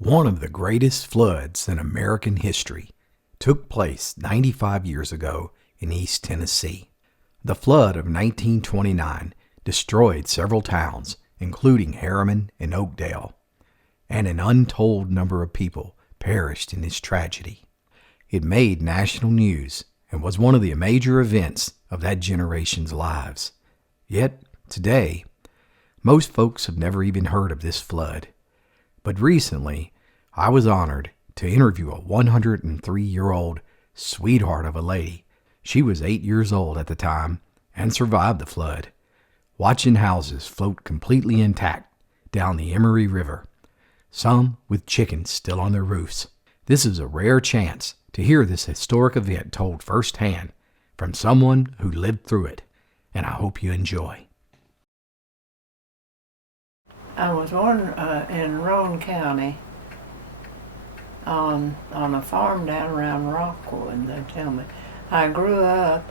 One of the greatest floods in American history took place 95 years ago in East Tennessee. The flood of 1929 destroyed several towns, including Harriman and Oakdale, and an untold number of people perished in this tragedy. It made national news and was one of the major events of that generation's lives. Yet, today, most folks have never even heard of this flood. But recently, I was honored to interview a 103-year-old sweetheart of a lady. She was 8 years old at the time and survived the flood, watching houses float completely intact down the Emory River, some with chickens still on their roofs. This is a rare chance to hear this historic event told firsthand from someone who lived through it, and I hope you enjoy. I was born in Roane County on a farm down around Rockwood, they tell me. I grew up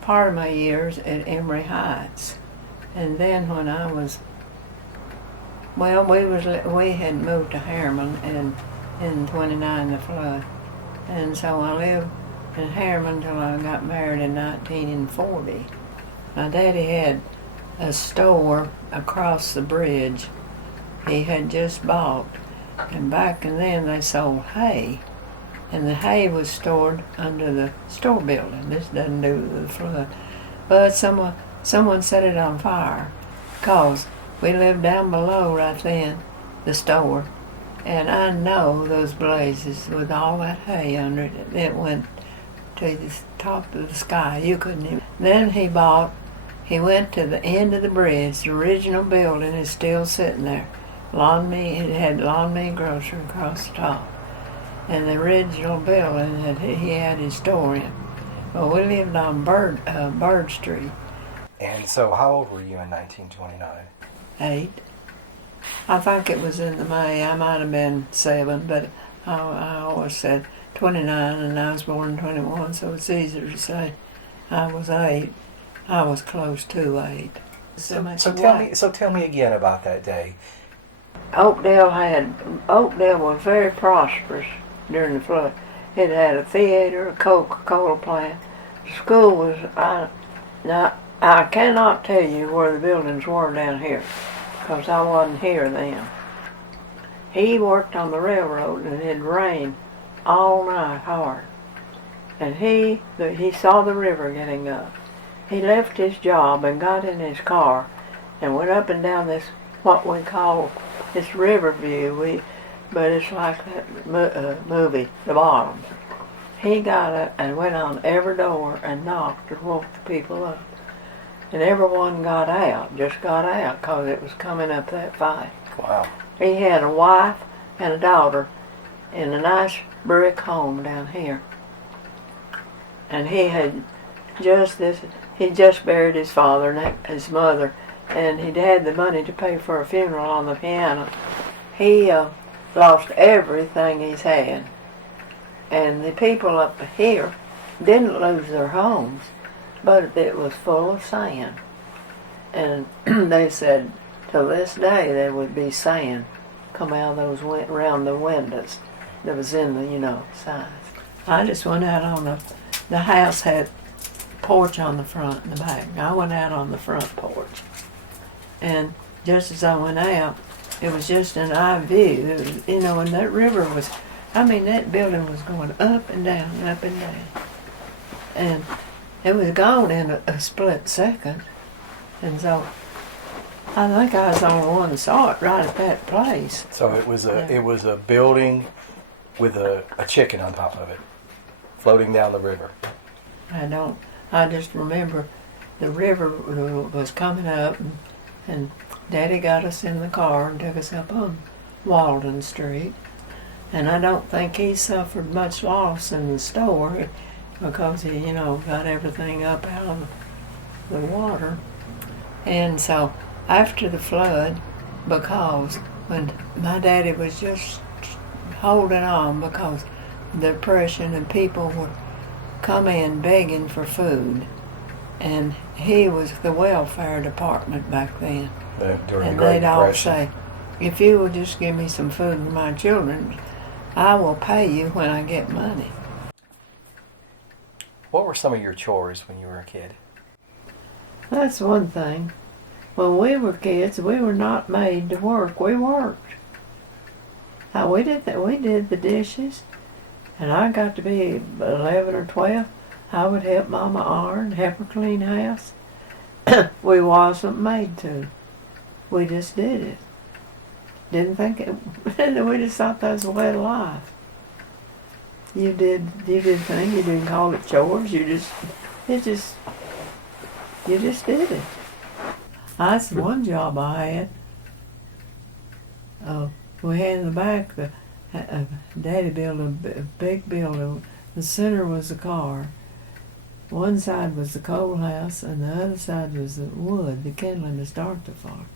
part of my years at Emory Heights, and then when I was, we had moved to Harriman in 29, the flood, and so I lived in Harriman until I got married in 1940. My daddy had a store across the bridge he had just bought, and back then they sold hay, and the hay was stored under the store building. This doesn't do with the flood, but someone set it on fire because we lived down below right then, the store, and I know those blazes with all that hay under it, it went to the top of the sky. You couldn't even. Then he went to the end of the bridge. The original building is still sitting there. It had Lawn Me Grocery across the top. And the original building that he had his store in. Well, we lived on Bird Street. And so how old were you in 1929? 8. I think it was in the May. I might have been 7, but I always said 29, and I was born in 21, so it's easier to say I was 8. I was close to 8. So tell me again about that day. Oakdale was very prosperous during the flood. It had a theater, a Coca-Cola plant. The school was, I cannot tell you where the buildings were down here, because I wasn't here then. He worked on the railroad, and it rained all night hard. And he saw the river getting up. He left his job and got in his car and went up and down this, what we call this river view, but it's like that movie, The Bottoms. He got up and went on every door and knocked and woke the people up. And everyone got out, because it was coming up that fast. Wow. He had a wife and a daughter in a nice brick home down here. And he just buried his father and his mother, and he'd had the money to pay for a funeral on the piano. He lost everything he's had. And the people up here didn't lose their homes, but it was full of sand. And they said till this day there would be sand come out of those around the windows that was in the, sides. I just went out on the house had porch on the front and the back. I went out on the front porch. And just as I went out, it was just an eye view. It was, and that river was, that building was going up and down, up and down. And it was gone in a split second. And so I think I was the only one that saw it right at that place. So it was a building with a chicken on top of it, floating down the river. I just remember the river was coming up, and Daddy got us in the car and took us up on Walden Street. And I don't think he suffered much loss in the store because he, got everything up out of the water. And so after the flood, because when my daddy was just holding on because the depression and people would come in begging for food, and he was the welfare department back then. During and the Great they'd all Depression. say, if you will just give me some food and my children, I will pay you when I get money. What were some of your chores when you were a kid? That's one thing. When we were kids, we were not made to work. We worked. We did that. We did the dishes, and I got to be 11 or 12. I would help Mama iron, help her clean house. We wasn't made to. We just did it. Didn't think it. We just thought that was the way of life. You did things. You didn't call it chores. You just did it. That's one job I had. We had in the back, Daddy built a big building. The center was the car. One side was the coal house, and the other side was the wood, the kindling to start the fire.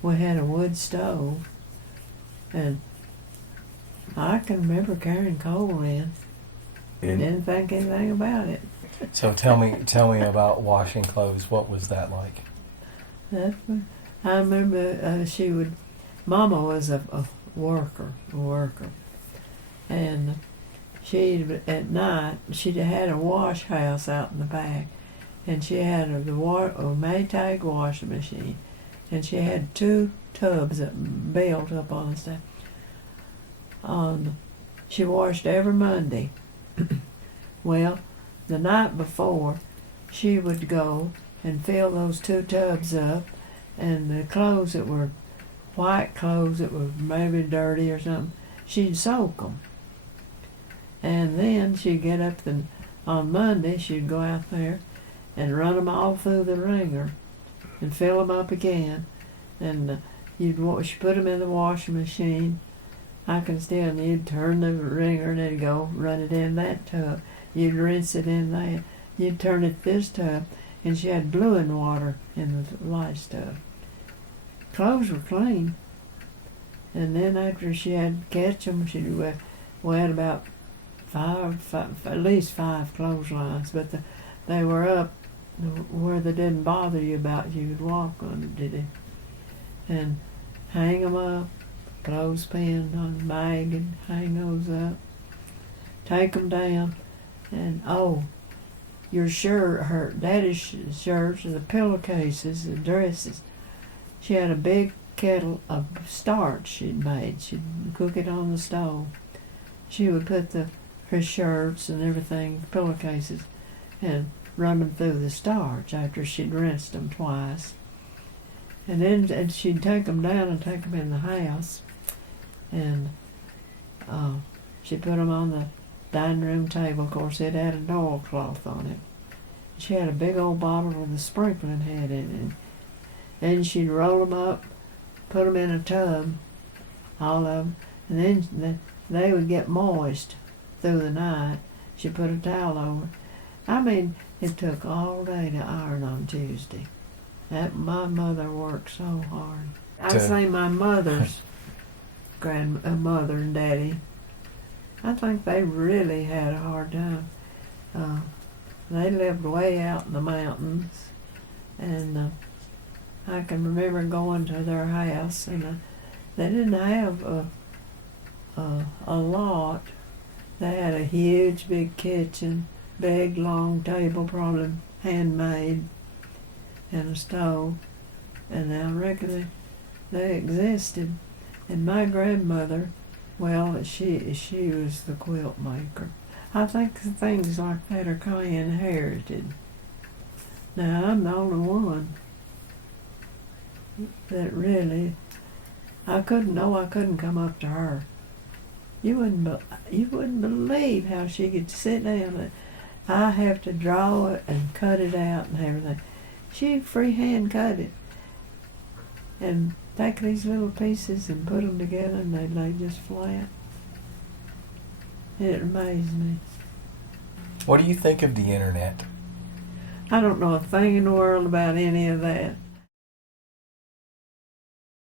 We had a wood stove, and I can remember carrying coal in. Didn't think anything about it. So tell me about washing clothes. What was that like? I remember Mama was a worker, and at night she had a wash house out in the back, and she had a Maytag washing machine, and she had 2 tubs that built up on the stuff. She washed every Monday. Well, the night before, she would go and fill those 2 tubs up, and the clothes that were white clothes that were maybe dirty or something, she'd soak them. And then she'd get up on Monday, she'd go out there and run them all through the wringer and fill them up again. And she'd put them in the washing machine. You'd turn the wringer and it'd go, run it in that tub. You'd rinse it in there. You'd turn it this tub, and she had bluing water in the light tub. Clothes were clean. And then after she had to catch them, we had about at least 5 clotheslines, but they were up where they didn't bother you about you could walk on, did it? And hang them up, clothespin on the bag, and hang those up. Take them down, and your shirt, her Daddy's shirts, and the pillowcases, the dresses. She had a big kettle of starch she'd made. She'd cook it on the stove. She would put her shirts and everything, pillowcases, and run them through the starch after she'd rinsed them twice. And then she'd take them down and take them in the house, and she'd put them on the dining room table. Of course, it had an oilcloth on it. She had a big old bottle with a sprinkling head in it. Then she'd roll them up, put them in a tub, all of them, and then they would get moist through the night. She'd put a towel over. I mean, it took all day to iron on Tuesday. My mother worked so hard. I say my mother's grandmother and daddy, I think they really had a hard time. They lived way out in the mountains, and I can remember going to their house, and they didn't have a lot. They had a huge big kitchen, big long table, probably handmade, and a stove, and I reckon they existed. And my grandmother, well, she was the quilt maker. I think things like that are kind of inherited. Now, I'm the only one that really, I couldn't come up to her. You wouldn't believe how she could sit down. I have to draw it and cut it out and everything. She freehand cut it and take these little pieces and put them together, and they'd lay just flat. It amazed me. What do you think of the internet? I don't know a thing in the world about any of that.